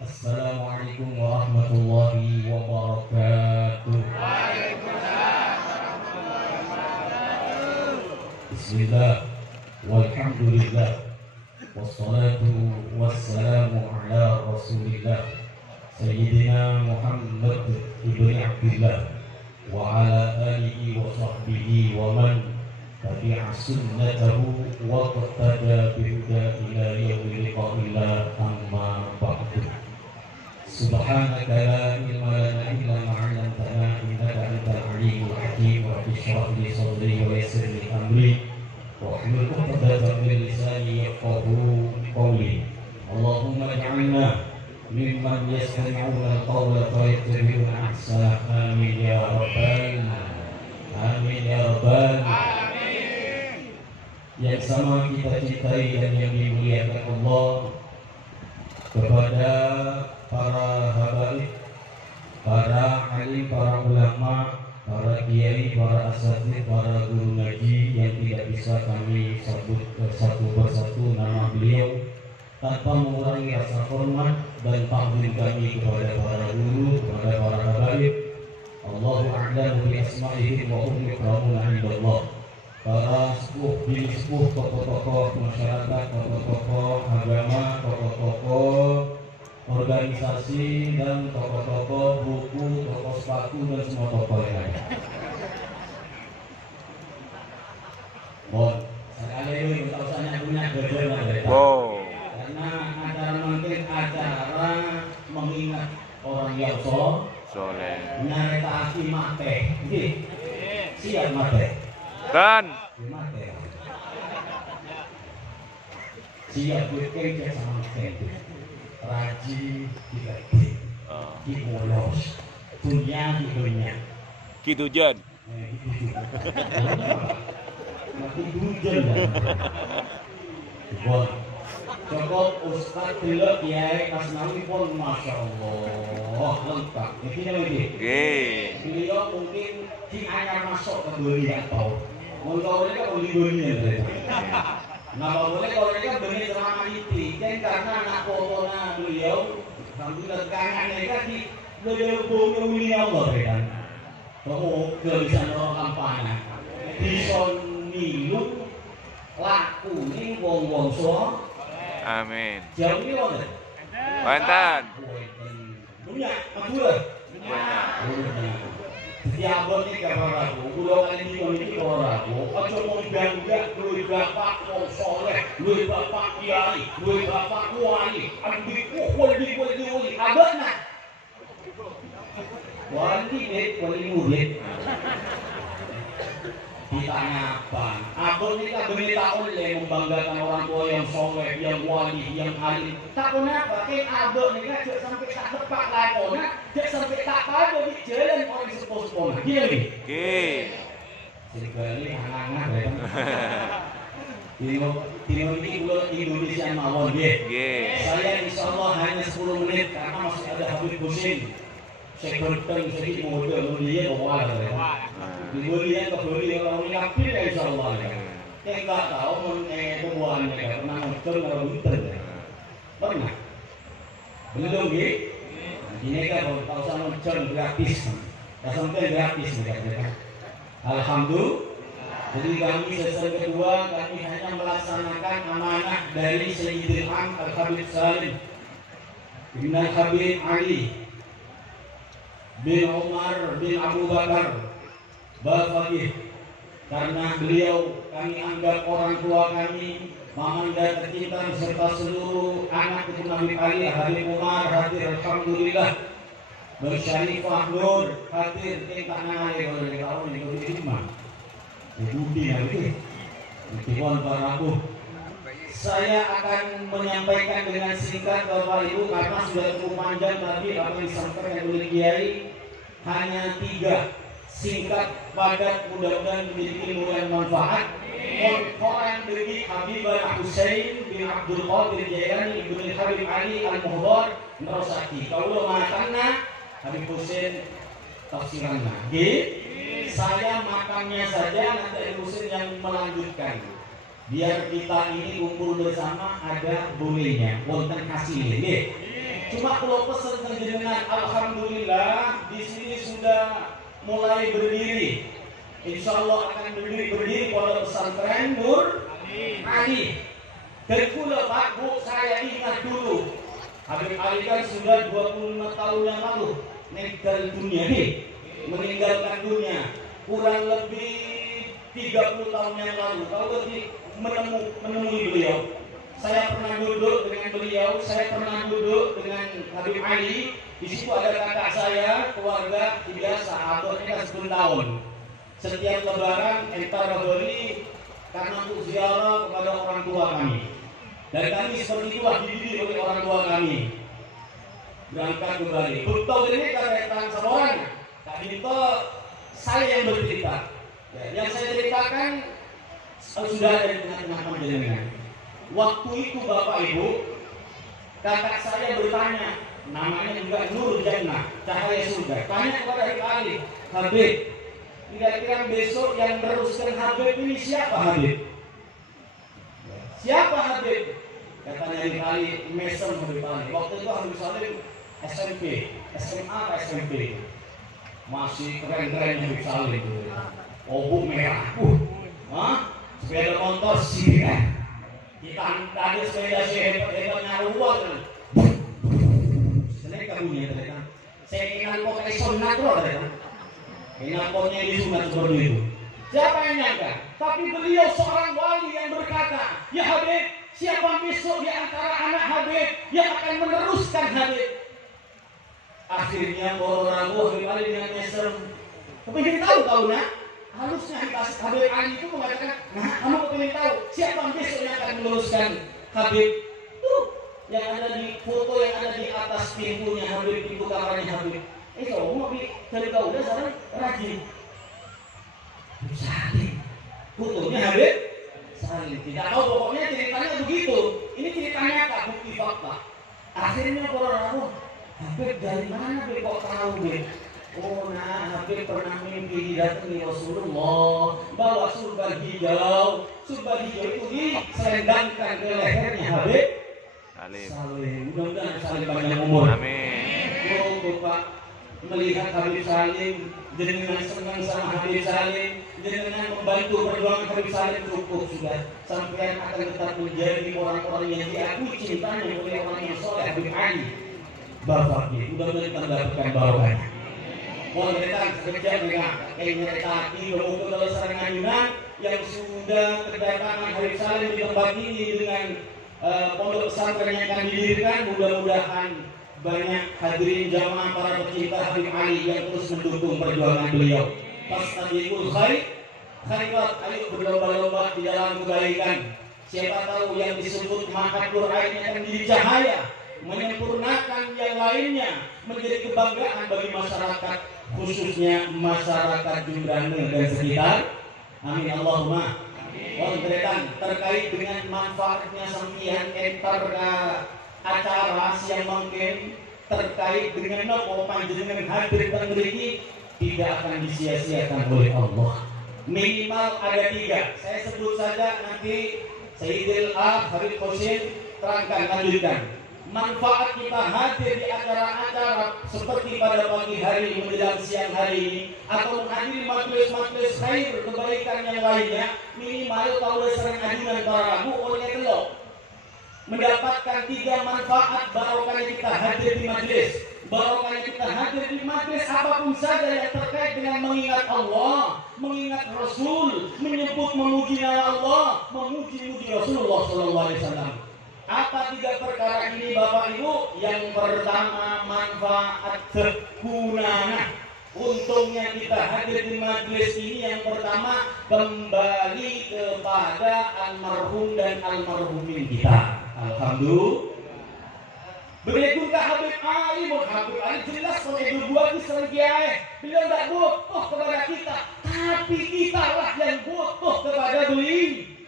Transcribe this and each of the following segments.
Assalamualaikum warahmatullahi wabarakatuh. Bismillah, walhamdulillah, wassalatu wassalamu ala rasulillah Sayyidina Muhammad ibn Abdillah wa ala alihi wa sahbihi wa man tabi'a sunnatahu wa qattada bihuda ila yawmil liqa'illah, amma ba'du. Subhanaka la ilma lana illa ma 'allamtana innaka antal alimul hakim. Rabbi shrah li sadri wa yassir li amri wahlul 'uqdatam min lisani yafqahu qawli. Allahumma ij'alna mimman yastami'una al-qawla fayattabi'una ahsana. Amin ya rabbal amin ya rabbal amin. Yang sama kita cintai dan yang dimuliakan Allah, kepada para habaib, para alim, para ulama, para kiai, para asatidz, para guru ngaji yang tidak bisa kami sebut satu persatu nama beliau tanpa mengurangi rasa hormat dan takzim kami kepada para guru, kepada para habaib. Allahu a'lamu bi asma'ihim wa hum yakramuna 'indallah. Para sepuh, bini sepuh, tokoh-tokoh masyarakat, tokoh-tokoh agama, tokoh-tokoh organisasi, dan tokoh-tokoh buku, tokoh sepatu, dan semua tokoh yang ada. Bon, sekali ini tak usah punya gejala dari karena acara mungkin acara mengingat orang yang soleh, nyarita mate, siap mate, dan mate, siap bekerja sama itu. Raji dikati, dimolos, punya hidupnya. gitu Jan. Mati hujan. Bon, cukup Ustaz dulu Kiai Kasnawi pun masya Allah lengkap. Ini beliau mungkin di akan masuk ke dunia tahu. Mau ini kan beli-belinya. Nah, boleh kalau mereka benih selama itu, kan karena anak fotonya beliau, sambil kangen mereka di beliau punya William Allah kan. Kamu bisa orang kampanye, bison nilu, laku nih wong so. Amin. Jauh ini loh. Banten. Punya, Madura. Diabon iki karo aku, kula kali iki karo aku. Aja mung gangga luwih bapak wong saleh, luwih bapak kiai, luwih bapak wali. Wali. Abana. Wali murid. ditanya apa? Abang ini kan berita oleh membanggakan orang tua yang soleh, yang wali, yang alim. Tak kenapa? Kayak abang ini kan sampai tak tepat lakona, sampai tak pada di jalan orang sepuh-sepuh. Gila nih. Oke. Sekali anak-anak ya. Tino ini ulo Indonesia mawon ya. Saya insya Allah hanya 10 menit karena masih ada Habib Husin. Sekretari sedikit model mulia bawa lah ya. Mulia kebeli orang yakin ya insya Allah ya. Enggak tahu pembuahannya nggak pernah muncul kalau bunter ya. Pernah? Belum ya? Ini kan kalau sama muncul gratis, nggak sampai gratis ya. Alhamdulillah. Jadi kami sesar kedua kami hanya melaksanakan amanah dari Sayyidil Am Al-Habib Salim bin Al-Habib Ali bin Umar bin Abu Bakar Bafaqih, karena beliau kami anggap orang tua kami, mamanda tercinta beserta seluruh anak keturunan Habib Ali, Habib Umar hadir alhamdulillah, bersyarifah Nur hadir tanah air oleh tahun yang kelima. Budi hari Tuhan Paraku. Saya akan menyampaikan dengan singkat Bapak Ibu karena sudah cukup panjang tadi apa yang disampaikan oleh Kiai. Hanya 3 singkat padat, mudah-mudahan memiliki ilmu yang manfaat. Orang dari Habibah Husain bin Abdul Qadir Jailani bin Habib Ali Al-Muhdar Nerosaki. Kalau makannya Habib Husain tafsirannya. Saya makannya saja, nanti Husain yang melanjutkan. Biar kita ini kumpul bersama ada bolehnya, wonten hasilnya. Cuma kalau pesan dengan alhamdulillah di sini sudah mulai berdiri. Insya Allah akan berdiri pada pesantren Nur Ali. Dan pula Pak Bu, saya ingat dulu Habib Ali kan sudah 25 tahun yang lalu meninggal dunia nih. Meninggalkan dunia kurang lebih 30 tahun yang lalu. Kalau menemui beliau, saya pernah duduk dengan beliau, saya pernah duduk dengan Habib Ali. Di situ ada kakak saya, keluarga 3 sahabatnya 10 tahun. Setiap lebaran entar beli karena untuk ziarah kepada orang tua kami. Dan kami seperti itulah dididik oleh orang tua kami. Berangkat kembali. Betul ini kata seorang. Itu saya yang bercerita. Ya, yang saya ceritakan sudah ada di tengah-tengah panjenengan. Waktu itu Bapak Ibu, kakak saya bertanya, namanya juga Nur Jannah, cahaya surga. Tanya kepada Habib Ali, Habib, kira-kira besok yang teruskan Habib ini siapa Habib? Siapa Habib? Katanya Habib Ali, Mesem Habib Ali. Waktu itu Habib Salim SMP, SMA atau SMP. Masih keren-keren Habib Salim. Obuk merah. Sepeda motor sih. Kita tadi sepeda hebat-hebatnya ruang. Seneng kamunya tadi kan. Saya ingat kok kayak sunat loh tadi kan. Ingat koknya di sunat seperti itu. Siapa yang nyangka? Tapi beliau seorang wali yang berkata, ya Habib, siapa besok di antara anak Habib yang akan meneruskan Habib? Akhirnya orang Habib Ali dengan Mesem. Tapi kita tahu nak, harusnya Habib Ali itu mengatakan, nah kamu ingin tahu siapa besok yang akan meneruskan Habib? Tuh yang ada di foto yang ada di atas pintunya Habib, pintu kamarnya Habib. Kalau mau cari tahu udah sekarang rajin. Salim, fotonya Habib Salim. Tidak tahu pokoknya ceritanya begitu. Ini ceritanya tak bukti fakta. Akhirnya orang Habib dari mana Habib kok tahu Habib? Oh nah Habib pernah mimpi didatangi Rasulullah bawa surga hijau. Surga hijau itu diselendangkan ke lehernya Habib Salim. Mudah-mudahan Salim panjang umur. Amin. Oh Bapak melihat Habib Salim dengan senang sama Habib Salim, dengan membantu perjuangan Habib Salim cukup sudah. Sampai akan tetap menjadi orang-orang yang diakui cintanya oleh orang yang soleh Habib Ali. Bapaknya, mudah-mudahan kita mendapatkan barokahnya. Mohon mereka kerja dengan mereka di Bogor Serangan Yunan yang sudah kedatangan Habib Salim di tempat ini dengan pondok pesantren yang akan didirikan. Mudah-mudahan banyak hadirin jamaah para pecinta Habib Ali yang terus mendukung perjuangan beliau. Fastabiqul khair khairat, ayo berlomba-lomba di dalam kebaikan. Siapa tahu yang disebut makhluk lainnya akan menjadi cahaya, menyempurnakan yang lainnya, menjadi kebanggaan bagi masyarakat, khususnya masyarakat Jembrana dan sekitar. Amin Allahumma. Wonten terkait dengan manfaatnya sampeyan entar acara yang mungkin terkait dengan nopo panjenengan hadir dan mriki tidak akan disia-siakan oleh Allah. Minimal ada 3. Saya sebut saja, nanti Sayyidil A. Farid Qasim terangkan lanjutkan. Manfaat kita hadir di acara-acara seperti pada pagi hari menjelang siang hari ini, atau menghadiri majelis-majelis khair kebaikan yang lainnya, minimal kalau sering ajudan para rabu oleh telok mendapatkan 3 manfaat barokahnya kita hadir di majelis. Barokahnya kita hadir di majelis apapun saja yang terkait dengan mengingat Allah, mengingat Rasul, menyebut memuji nama Allah, memuji-muji Rasulullah SAW. Apa 3 perkara ini Bapak Ibu? Yang pertama, manfaat sekunana. Untungnya kita hadir di majelis ini, yang pertama kembali kepada almarhum dan almarhumin kita. Alhamdulillah. Begitu Habib Ali, Habib Ali jelas oleh berbuat sergiae. Beliau tidak butuh kepada kita, tapi kita lah yang butuh kepada beliau.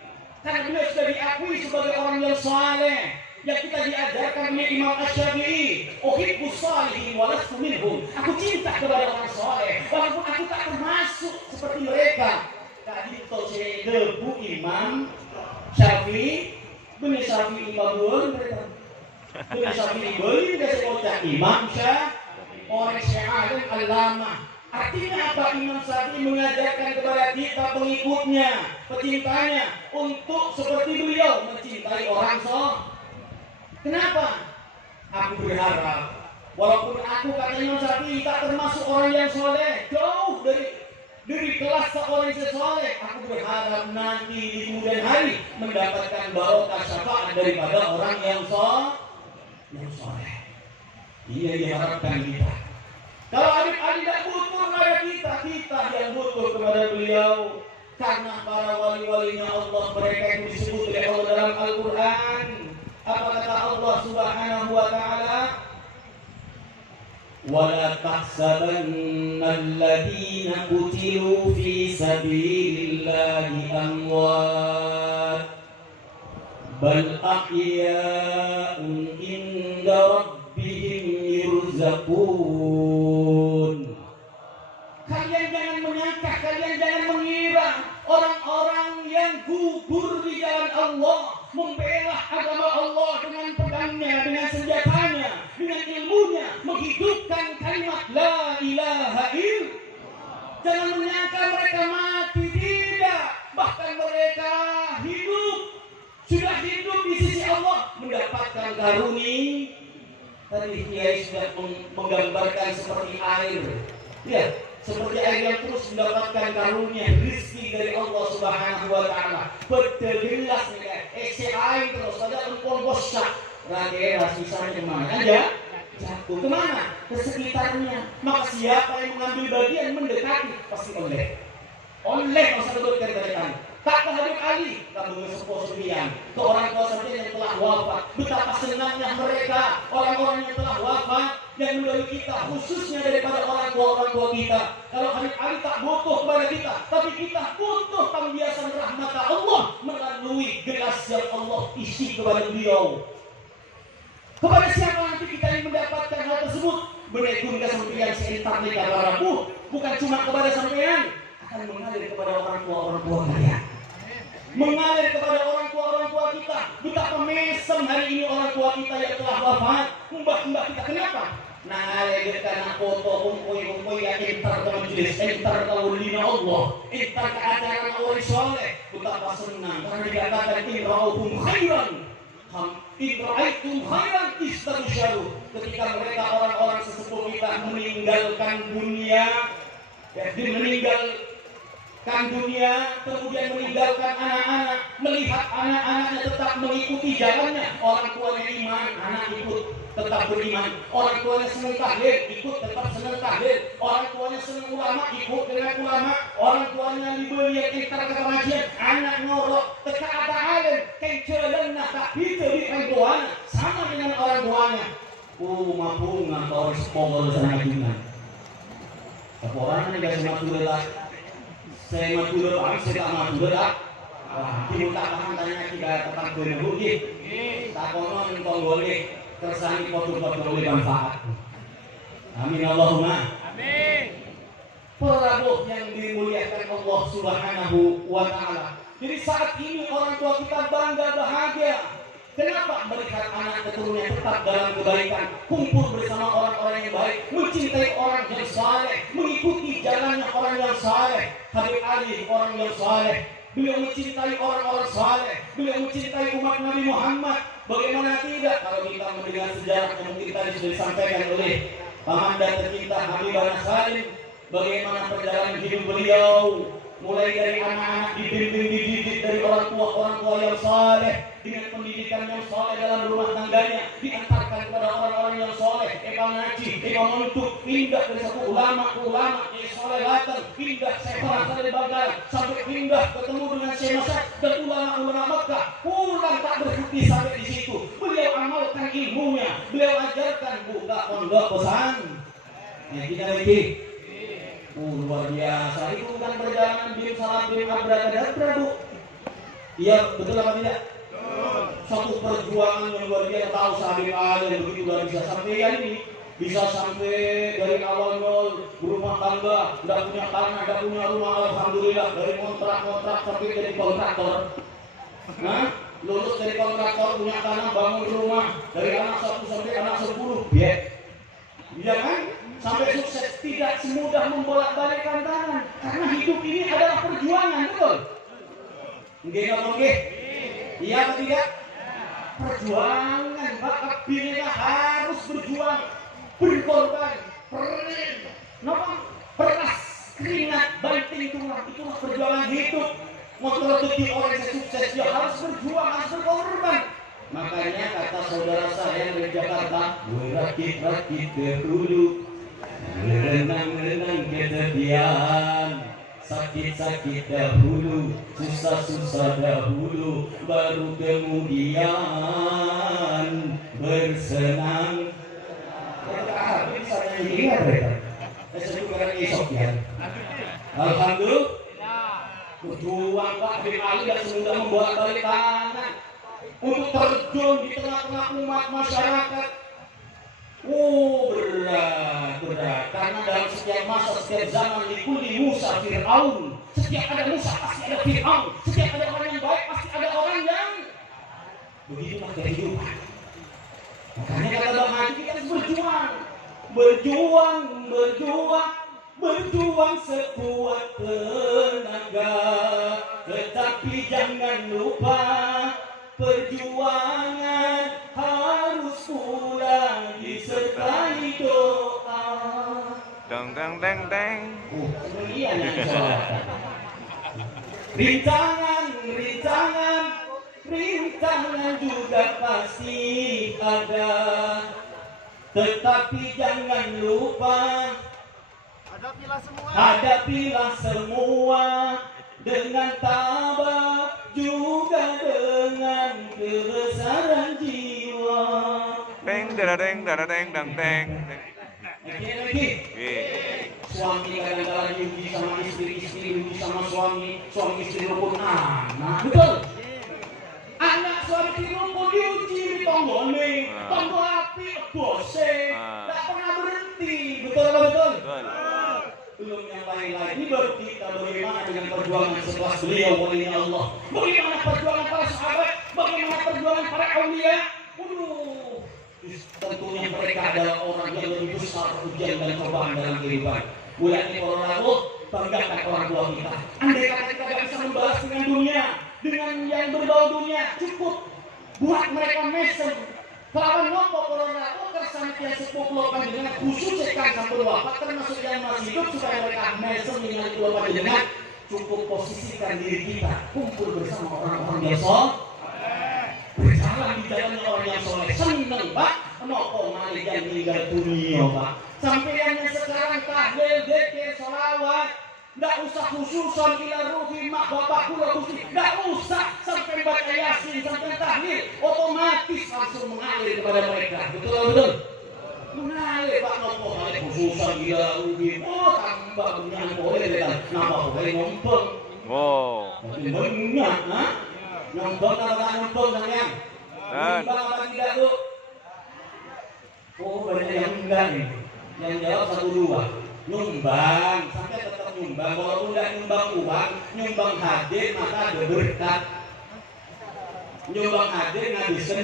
Karena beliau sudah diakui sebagai orang yang saleh, yang kita diajarkan oleh Imam Asy-Syafi'i, uhibbus shalihin wa lastu minhum. Aku cinta kepada orang saleh, walaupun aku tak termasuk seperti mereka. Tadi itu saya debu Imam Syafi'i, benih Syafi'i babul mereka. Benih Syafi'i beli dari kota Imam Syafi'i, orang Syiah al-Lama. Artinya apa? Imam Syafi'i mengajarkan kepada kita pengikutnya, pecintanya, untuk seperti beliau mencintai orang soleh. Kenapa? Aku berharap, walaupun aku kata Imam Syafi'i tak termasuk orang yang soleh, jauh dari kelas seorang yang soleh, aku berharap nanti di kemudian hari mendapatkan barokah syafaat daripada orang yang soleh. Ini yang diharapkan kita. Kalau adik-adik tidak butuh kepada kita yang butuh kepada beliau. Karena para wali-walinya Allah, mereka yang disebut oleh Allah dalam Al-Quran. Apa kata Allah Subhanahu wa ta'ala? وَلَا تَحْسَبَنَّ الَّذِينَ قُتِلُوا فِي سَبِيلِ اللَّهِ أَمْوَاتٌ بَلْ أَحْيَاءٌ عِندَ رَبِّهِمْ يُرْزَقُونَ. Kalian jangan menyangka, kalian jangan mengira orang-orang yang gugur di jalan Allah, membela agama Allah dengan pedangnya, dengan senjatanya, dengan ilmunya, menghidupkan kalimat la ilaha illallah. Jangan menyangka mereka mati, tidak. Bahkan mereka hidup, sudah hidup di sisi Allah, mendapatkan karunia. Tadi Kiai sudah menggambarkan seperti air, ya, seperti air yang terus mendapatkan karunia rezeki dari Allah Subhanahu wa ta'ala. Berdelas nih, air terus ada empon bosak. Rakyat sisanya kemana aja? Jatuh kemana? Ke sekitarnya. Maka siapa yang mengambil bagian mendekati pasti oleh masa sebutkan mereka. Tak ke Habib Ali, tak mengesepuh sembilan, ke orang tua sembilan yang telah wafat. Betapa senangnya mereka, orang-orang yang telah wafat, yang mendahului kita, khususnya daripada orang tua kita. Kalau Habib Ali tak butuh kepada kita, tapi kita butuh pembiasan rahmat Allah melalui gelas yang Allah isi kepada beliau. Kepada siapa nanti kita yang mendapatkan hal tersebut? Berikut kesampian seintar mereka para bukan cuma kepada sampean, akan mengalir kepada orang tua kalian, mengalir kepada orang tua kita. Betapa mesem hari ini orang tua kita yang telah wafat, mbah kita. Kenapa? Ngalir karena foto kumpul yang entar ke majelis, entar ke ulina Allah, entar ke acara orang soleh. Betapa senang karena dikatakan inra'ukum khairan, inra'aitum khairan istabsyaru. Ketika mereka orang-orang sesepuh kita meninggalkan dunia, kemudian meninggalkan anak-anak, melihat anak-anaknya tetap mengikuti jalannya. Orang tuanya iman, anak ikut tetap beriman. Orang tuanya senang tahlil, ikut tetap senang tahlil. Orang tuanya senang ulama ikut dengan ulama, orang tuanya dibeli yang iktar ke pengajian, anak ngorok teka apa alim, kencelan nak tak bisa di orang sama dengan orang tuanya. Mampu ngantor sepuluh sana dengan. Orang ini gak sama tulah, saya matu dah, saya tak matu dah. Kita tak paham tanya kita tentang berbudi, tak konon boleh tersani foto-foto oleh manfaat. Amin Allahumma. Amin. Prabu yang dimuliakan Allah Subhanahu wa Ta'ala. Jadi saat ini orang tua kita bangga bahagia. Kenapa? Melihat anak keturunannya tetap dalam kebaikan, kumpul bersama orang-orang yang baik, mencintai orang yang saleh, mengikuti jalannya orang yang saleh. Habib Ali orang yang saleh, beliau mencintai orang-orang saleh, beliau mencintai umat Nabi Muhammad. Bagaimana tidak kalau kita mendengar sejarah yang mungkin tadi sudah disampaikan oleh Pamanda tercinta Habibana Salim, bagaimana perjalanan hidup beliau mulai dari anak-anak dibimbing dididik dari orang tua yang saleh dengan pendidikan yang saleh dalam rumah tangganya, diantarkan kepada orang-orang yang saleh, ngaji, menuntut, pindah dari satu ulama ke ulama, yang saleh datang, pindah sekolah dari Baghdad sampai pindah ketemu dengan Syekh Masad dan ulama-ulama Makkah, pulang tak berhenti sampai di situ. Beliau amalkan ilmunya, beliau ajarkan buka pondok pesan. Yang kita lagi. Luar biasa, itu kan perjalanan bin Salam bin Abrakadabra, Bu. Iya, betul apa tidak? Betul. Satu perjuangan yang luar biasa, tahu Habib Ali yang begitu luar biasa sampai ini. Bisa sampai dari awal nol berumah tangga, tidak punya tanah, tidak punya rumah, alhamdulillah dari kontrak sampai jadi kontraktor. Nah, lulus dari kontraktor punya tanah, bangun rumah dari anak 1 sampai anak 10, ya. Iya kan? Sampai sukses, tidak semudah membolak-balikkan tangan karena hidup ini adalah perjuangan, betul? Nggih. Iya atau tidak? Perjuangan, maka bila harus berjuang, berkorban, peras, keringat, banting tulang, itulah perjuangan hidup. Mau terjadi orang yang sukses, dia harus berjuang, harus berkorban. Makanya kata saudara saya dari Jakarta, rakit-rakit dahulu, renang-renang ketepian, sakit-sakit dahulu, susah-susah dahulu, baru kemudian bersenang. Alhamdulillah, berjuang Pak Habib Ali tidak semudah membuat balik tangan untuk terjun di tengah-tengah umat masyarakat. Berat. Karena dalam setiap masa, setiap zaman likuli Musa Fir'aun. Setiap ada Musa pasti ada Fir'aun. Setiap ada orang yang baik pasti ada orang yang begitulah kehidupan. Makanya kata Bang Haji kita harus berjuang sekuat tenaga. Tetapi jangan lupa perjuangan harus pula disertai doa. Deng. Rintangan juga pasti ada. Tetapi jangan lupa hadapilah semua dengan tabah juga dengan kebesaran jiwa. Deng. Suami kadang-kadang diuji sama istri diuji sama suami istri rukun anak. Betul. Anak suami istri rukun diuji di tonggone, tonggo api, bose, tak pernah berhenti. Betul. Belum yang lain-lain. Ini baru kita bagaimana dengan perjuangan setelah beliau oleh Allah. Bagaimana perjuangan para sahabat, bagaimana perjuangan para aulia. Tentunya mereka adalah orang yang lebih besar ujian dan cobaan dalam kehidupan. Bulan ini orang lalu banggakan orang tua kita. Andai kata kita tidak bisa membalas dengan dunia, dengan yang berbau dunia, cukup buat mereka mesem. Kelawan nopo orang lalu kersantian sepupu panjenengan khusus sekan sampai wafat termasuk yang masih hidup supaya mereka mesem dengan dua panjenengan. Cukup posisikan diri kita kumpul bersama orang-orang biasa. Berjalan di jalan orang yang soleh, seneng Pak, nopo malikan meninggal dunia Pak. Sampai yang sekarang tahlil, dzikir, Nggak usah khususan ila ruhi mak bapak kula gusti. Nggak usah sampai baca yasin, sampai tahlil, otomatis langsung mengalir kepada mereka. Betul. Mengalir Pak Nopo, khususan ila ruhi. Oh tambah benar boleh kan? Nama boleh ngompong. Wow. Benar, ha? Ngompong apa tak ngompong sayang? Ngompong apa tidak lu? Oh banyak yang enggak nih. Yang jawab 1 2. Nyumbang, sampai tetap nyumbang. Walaupun tidak nyumbang uang, nyumbang hadir maka ada berkat. Nyumbang hadir ngabisin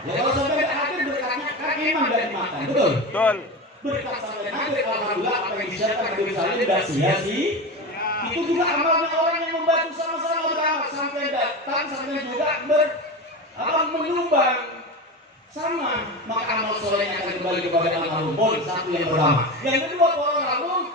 ya kalau sampai tidak hadir berkatnya kan memang dari makan, betul? Betul. Berkat sampai hadir, alhamdulillah apa yang disiapkan dari saya tidak sia-sia. Itu juga amalnya orang yang membantu sama-sama beramal sampai datang sampai juga menyumbang sama, maka amal solehnya akan kembali kepada almarhum. Satu yang pertama. Yang kedua, orang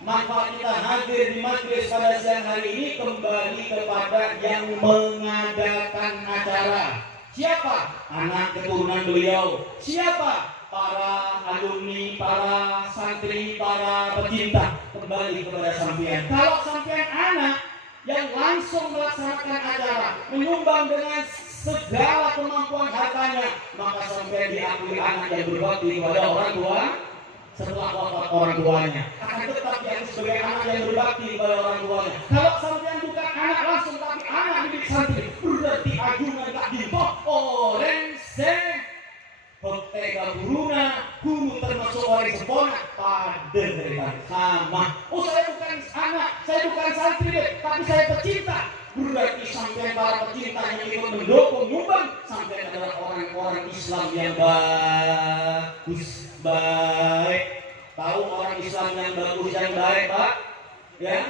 manfaat kita hadir di majelis pada siang hari ini kembali kepada yang mengadakan acara. Siapa? Anak keturunan beliau. Siapa? Para alumni, para santri, para pecinta. Kembali kepada sampean. Kalau sampean anak yang langsung melaksanakan acara, menyumbang dengan segala kemampuan hartanya, maka sampai diakui anak yang berbakti kepada orang tua setelah wafat orang tuanya, akan tetap diakui sebagai anak yang berbakti kepada orang tuanya. Kalau sampai bukan anak langsung tapi anak didik santri, berarti ajunan tak dimpo orang Hottega guru termasuk orang sepona pada mereka sama. Oh saya bukan anak, saya bukan santri tapi saya pecinta. Berarti sampai para pecinta yang ikut mendukung nyumbang sampai adalah orang-orang Islam yang baik. Tahu orang Islam yang bagus yang baik, Pak? Ya.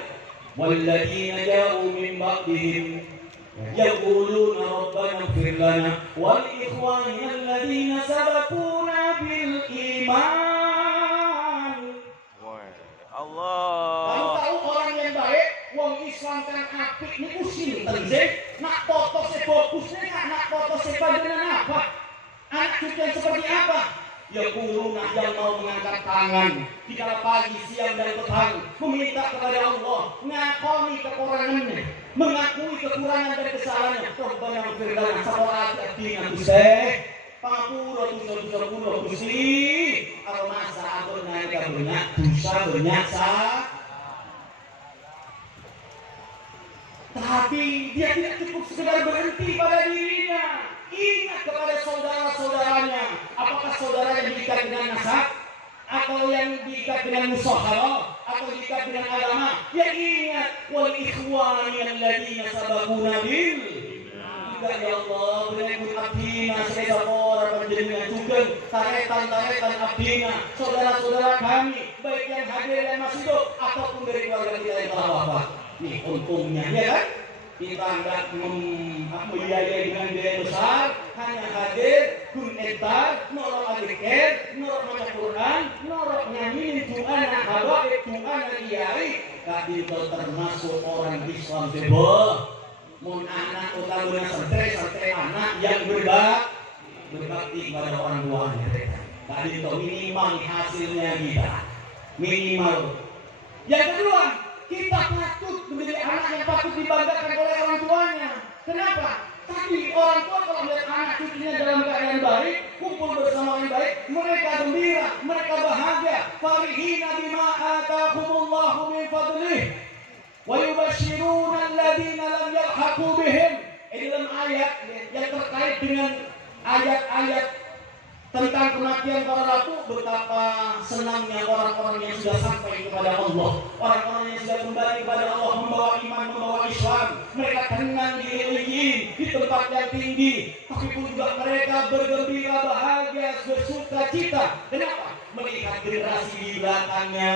Walladzina ja'u min ba'dihim yaquluna rabbana ighfir lana wa li ikhwanina alladhina sabaquna bil iman. Allah. Kamu tahu orang yang baik, wong Islam kan apik niku sinten sih? Nak foto se bagusnya nak foto se dengan apa? Anak cucu seperti apa? Ya kuruna yang mau mengangkat tangan di kala pagi, siang dan petang meminta kepada Allah, ngakoni kekurangannya, mengakui kekurangan dan kesalahannya. Rabbana ighfir lana salat adina Gusti. Pangapura dosa-dosa kula Gusti. Kalau masa atur naik banyak dosa banyak tapi dia tidak cukup sekedar berhenti pada dirinya. Ingat kepada saudara-saudaranya. Apakah saudara yang diikat dengan nasab, atau yang diikat dengan musyawarah, atau diikat dengan agama? Ya ingat, wal ikhwani alladziina sabaquna bil. Juga ya Allah, berikut abdina saya orang menjadikan juga taretan abdina, saudara-saudara kami, baik yang hadir dan masih hidup ataupun dari keluarga kita yang telah wafat. Nih untungnya ya kan? Kita tidak membiayai dengan biaya besar, hanya hadir, kun entar, norok adik-adik, norok baca Quran, norok nyanyi, tu'ana habaib, tu'ana iyai. Tadi itu termasuk orang Islam sebuah. Mun anak utamanya santri anak yang berbakti kepada orang tuanya. Tadi itu minimal hasilnya kita. Minimal. Yang kedua, kita patut menjadi anak yang patut dibanggakan oleh orang tuanya. Kenapa? Tapi orang tua kalau melihat anak cucunya dalam keadaan baik, kumpul bersama orang baik, mereka gembira, mereka bahagia. Farihina bima atahumullahu min fadlih wa yubashshiruna alladziina lam yalhaqu bihim. Ini dalam ayat yang terkait dengan ayat-ayat tentang kematian para ratu, betapa senangnya orang-orang yang sudah sampai kepada Allah, orang-orang yang sudah kembali kepada Allah, membawa iman, membawa Islam. Mereka tenang di ilmiyin, di tempat yang tinggi, tapi pun juga mereka bergembira, bahagia, bersuka cita. Kenapa? Melihat generasi di belakangnya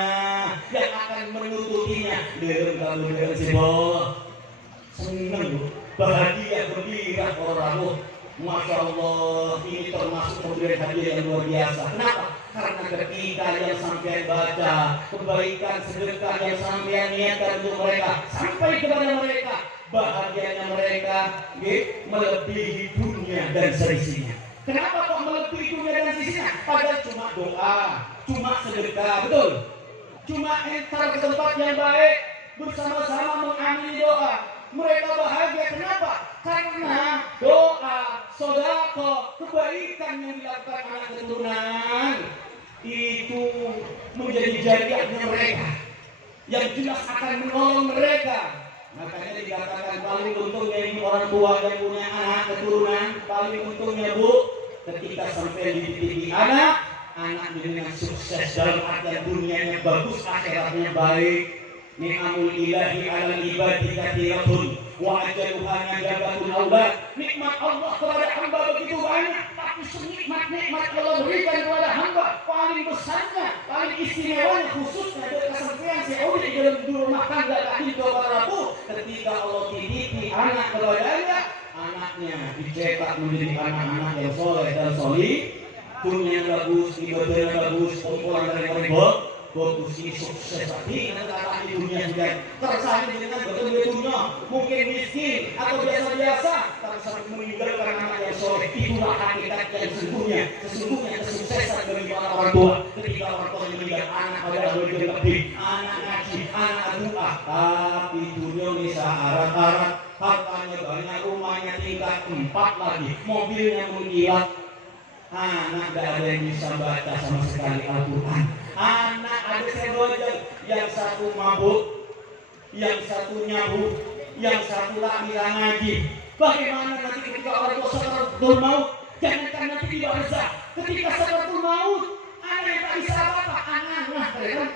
yang akan menututinya. Dengan sebuah senang, bahagia, gembira orang-orang. Masya Allah, ini termasuk pemberian hadiah yang luar biasa. Kenapa? Karena ketika yang sampai baca kebaikan sedekah yang sampai niatkan untuk mereka sampai kepada mereka, bahagianya mereka melebihi dunia dan seisinya. Kenapa kok melebihi dunia dan seisinya? Padahal cuma doa, cuma sedekah, betul? cuma entar ke tempat yang baik, bersama-sama mengamini doa. Mereka bahagia, kenapa? Karena doa, sedekah, kebaikan yang dilakukan anak keturunan itu menjadi jariahnya mereka yang jelas akan menolong mereka. Makanya dikatakan paling untungnya ibu orang tua yang punya anak keturunan, paling untungnya bu, ketika sampai di titik anak dengan sukses dalam artian dunianya bagus, akhiratnya baik. Ni'amul ilahi ala ibadi kathiratun wa ajaluha najabatul aulad. Nikmat Allah kepada hamba begitu banyak, tapi senikmat-nikmat Allah berikan kepada hamba paling besarnya, paling istimewanya, khususnya dari kesampaian seorang dalam rumah tangga tadi kepada Rabu, ketika Allah titipi anak kepadanya, anaknya dicetak menjadi anak-anak yang soleh dan solih, dunia bagus, ibadahnya bagus, kumpulan dari mereka bagus, ini sukses. Tapi kata di dunia juga tersaing dengan betul-betulnya mungkin miskin atau biasa-biasa, tapi sampai meninggalkan anak yang soleh. Itulah hakikat yang sesungguhnya kesuksesan bagi para orang tua. Ketika orang tua meninggal, anak pada lebih lebih, anak ngaji, anak doa, tapi dunia ini syarat-syarat, hartanya banyak, rumahnya tingkat 4 lagi, mobilnya mengkilat. Anak tidak ada yang bisa baca sama sekali Al-Quran. Anak ada sebojang, yang satu mabuk, yang satu nyabuk, yang satu lagi ngaji. Bagaimana nanti ketika orang tua sakaratul maut? Jangankan nanti tidak bisa, ketika sakaratul maut, anak yang tak bisa apa-apa, anak-anak, kan?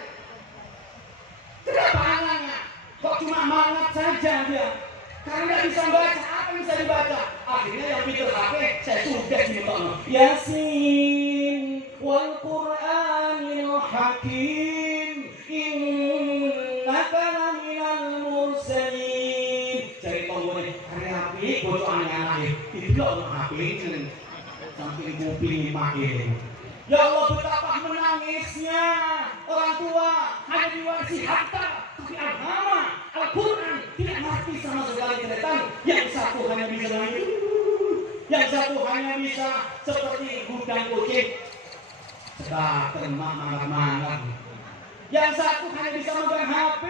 Kenapa anaknya? Kok cuma mangat saja dia? Karena tidak bisa baca, apa yang bisa dibaca? Akhirnya yang pikir HP, saya sudah diminta Yasin wal Qur'anil Hakim innaka laminal mursalin. Cari tombolnya, hari HP, bocor anak-anak itu loh HP sampai kuping pakai. Ya Allah, betapa menangisnya orang tua hanya diwarisi harta, tapi agama Al-Quran tidak ngerti sama sekali keretan. Yang satu hanya bisa nangis, yang satu hanya bisa seperti gudang kucing sedang mangat-mangat. Yang satu hanya bisa megang HP.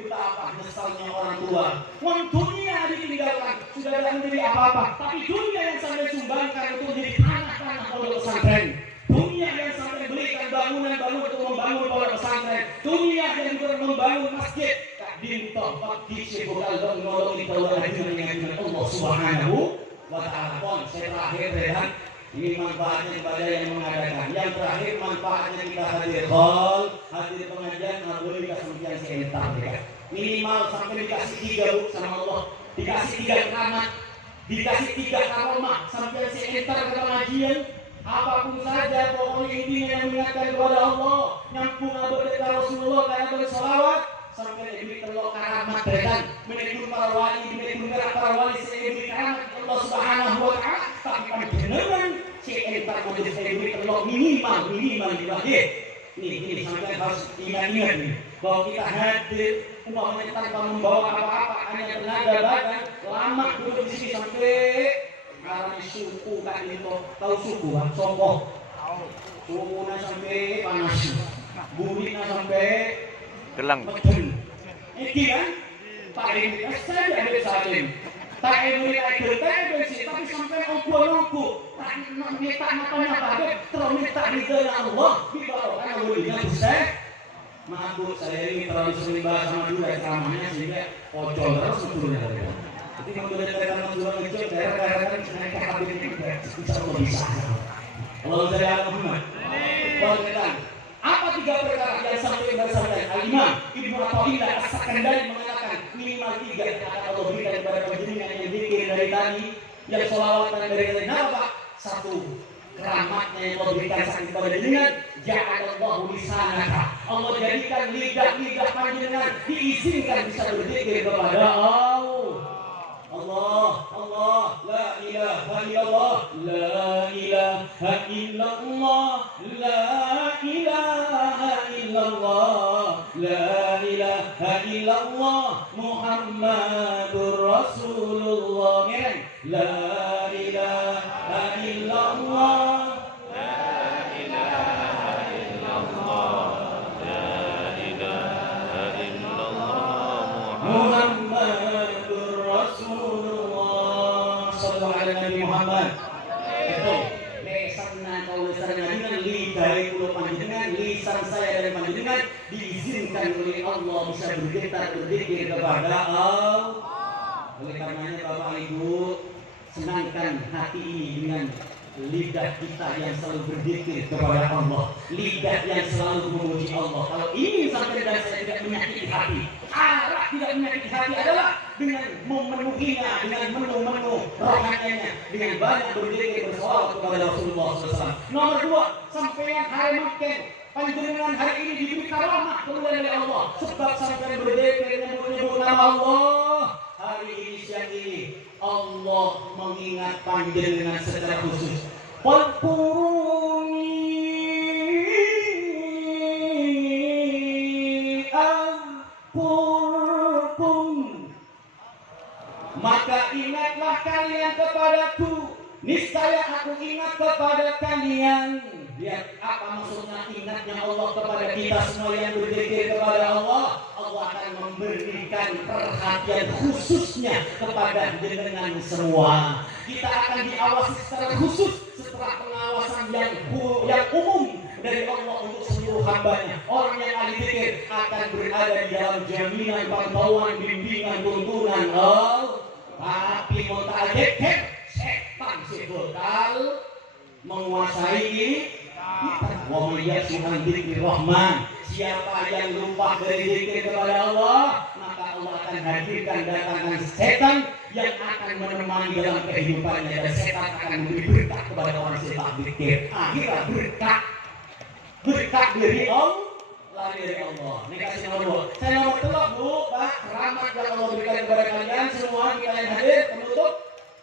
Betapa nyesalnya orang tua. Uang dunia ditinggalkan, sudah tidak menjadi apa-apa. Tapi dunia yang sampai sumbangkan untuk menjadi tanah-tanah pondok pesantren. Dunia yang sampai berikan bangunan-bangunan untuk membangun pondok pesantren. Dunia yang juga membangun masjid. Dinto bagi sebukal dan nolongi tawaran dengan Allah Subhanahu wa Ta'ala. Pon, saya terakhir rehan. Ini manfaatnya kepada yang mengadakan. Yang terakhir manfaatnya kita hadir hall, hadir pengajian, nggak boleh dikasih yang sebentar ya. Minimal sampai dikasih 3 bu sama Allah, dikasih 3 keramat, dikasih 3 karomah sampai sebentar ke pengajian. Apapun saja pokoknya intinya yang mengingatkan kepada Allah, nyampung abad Rasulullah karena bersolawat. Sampai diberi telok karamat dan menekun para wali, menekun para wali diberi karamat Allah Subhanahu wa Ta'ala. Tapi pada beneran si entar mau diberi telok minimal di lahir. Ini sampai harus ingat nih bahwa kita hadir umpamanya tanpa membawa apa-apa, hanya tenaga badan, lama duduk di sini sampai karena suku kan itu, tahu suku kan, sokoh, sukunya sampai panas, bunyinya sampai gelang. Iki kan, tak ini saya ada salim, tak ini ada sih, tapi sampai obo-obo, tak minta matanya pada, terus minta ridhonya Allah, dibawakan Allah bisa. Maaf bu, saya ini terlalu sering bahas sama juga ceramahnya sehingga ojol terus sebetulnya. Jadi kemudian mereka menjual itu, daerah-daerah kan naik habis ini bisa bisa. Allah saya Muhammad, boleh. Apa 3 perkara yang sampai bersabda Al-Imam Ibnu Athaillah As-Sakandari mengatakan minimal 3 akan Allah berikan kepada penjenengan yang zikir dari tadi, yang sholawat dari tadi. Apa? 1, keramatnya yang Allah berikan sakit kepada jenengan, ja'alallahu lisanaka. Allah jadikan lidah panjenengan diizinkan bisa berzikir kepada Allah, la ilaha illallah, la ilaha illallah, la ilaha illallah, la ilaha illallah, Muhammadur Rasulullah. La ilaha illallah, la ilaha illallah, la ilaha dari pulau panjenengan, lisan saya dan panjenengan diizinkan oleh Allah bisa bergetar berzikir kepada Allah. Oleh karenanya Bapak Ibu, senangkan hati ini dengan lidah kita yang selalu berzikir kepada Allah, lidah yang selalu memuji Allah. Kalau ingin sampai dan saya tidak menyakiti hati, cara tidak menyakiti hati adalah dengan memenuhinya dengan menu-menu rohanianya, dengan banyak berzikir bersolawat kepada Rasulullah SAW. Nomor 2, sampai hari makin panjenengan hari ini diberi karamah kemuliaan dari Allah, sebab sampai berzikir menyebut nama Allah. Hari ini siang ini Allah mengingat panjenengan secara khusus. Wadkuruni azkurkum, maka ingatlah kalian kepadaku, niscaya aku ingat kepada kalian. Lihat apa maksudnya ingatnya Allah kepada kita semua yang berzikir kepada Allah. Allah akan memberikan perhatian khususnya kepada jenengan semua. Kita akan diawasi secara khusus setelah pengawasan yang umum dari Allah untuk seluruh hambanya. Orang yang ahli zikir akan berada di dalam jaminan pantauan, bimbingan, tuntunan Allah. Tapi muta'adzikir, setan sebutal menguasai kita. Wa may yashu an dzikri rahman, siapa yang lupa dari zikir kepada Allah, maka Allah akan hadirkan datangkan setan yang akan menemani dalam kehidupannya, dan setan akan memberi berkah kepada orang setan zikir. Akhirnya berkah dari Allah, lari dari Allah. Ini kasih nomor 2. Saya nomor 3, Bu, Pak, rahmat yang Allah berikan kepada kalian semua kita yang hadir. Penutup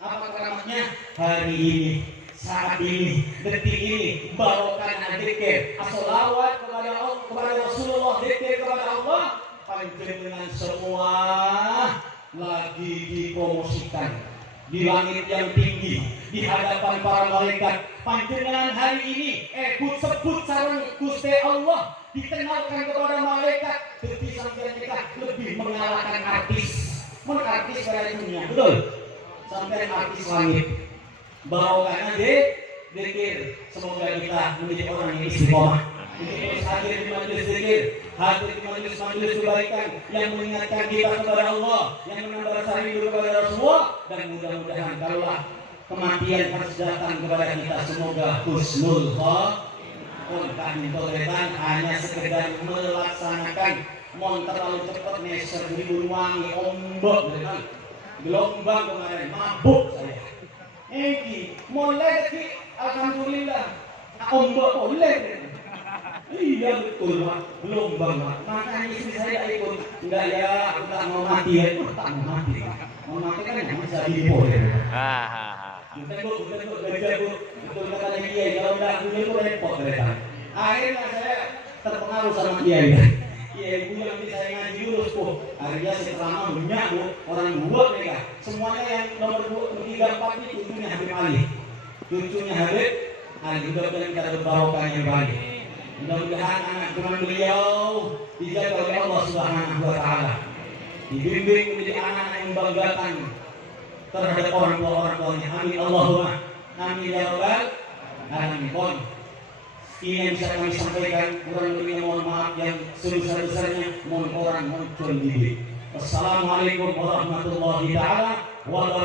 apa keramatnya hari ini, saat ini, detik ini, barokah zikir, as-shalawat kepada Allah, kepada Rasulullah, zikir kepada Allah. Panjenengan semua lagi dipromosikan di langit yang tinggi, di hadapan para malaikat. Panjenengan hari ini sebut sareng Gusti Allah, dikenalkan kepada malaikat. Detik sampai mereka lebih mengalahkan artis, artis pada dunia, betul? Sampai artis langit. Barokahnya zikir. Semoga kita menjadi orang yang istiqomah, terus hadir di majelis zikir, hadir di majelis kebaikan yang mengingatkan kita kepada Allah, yang menambah rasa rindu kepada Rasulullah. Dan mudah-mudahan kalaulah kematian harus datang kepada kita, semoga husnul khotimah, hanya sekedar melaksanakan. Mohon terlalu cepat nih, seribu wangi ombak gelombang kemarin, mabuk saya. Mulai dari alhamdulillah ombak boleh. Iya betul Pak, gelombang Pak. Makanya istri saya ikut. Enggak ya, aku tak mau mati ya. Tak mau mati. Mau mati kan yang bisa boleh. Bukan Bu, belajar Bu. Betul kata dia, kalau enggak punya itu repot mereka. Akhirnya saya terpengaruh sama dia. Iya, ibu yang bisa saya ngaji lulus Bu. Akhirnya setelah banyak Bu, orang 2 mereka. Semuanya yang nomor 2, 3, 4 ini cucunya Habib Ali. Cucunya Habib Ali, mudah-mudahan kita berbarokah yang baik. Mudah-mudahan anak cuman beliau dijaga oleh Allah Subhanahu wa Ta'ala, dibimbing menjadi anak yang membanggakan terhadap orang tuanya. Amin Allahumma amin ya rabbal alamin. Ini yang bisa kami sampaikan, kurang lebihnya mohon maaf yang sebesar-besarnya, mohon orang muncul di. Wassalamualaikum warahmatullahi taala wabarakatuh.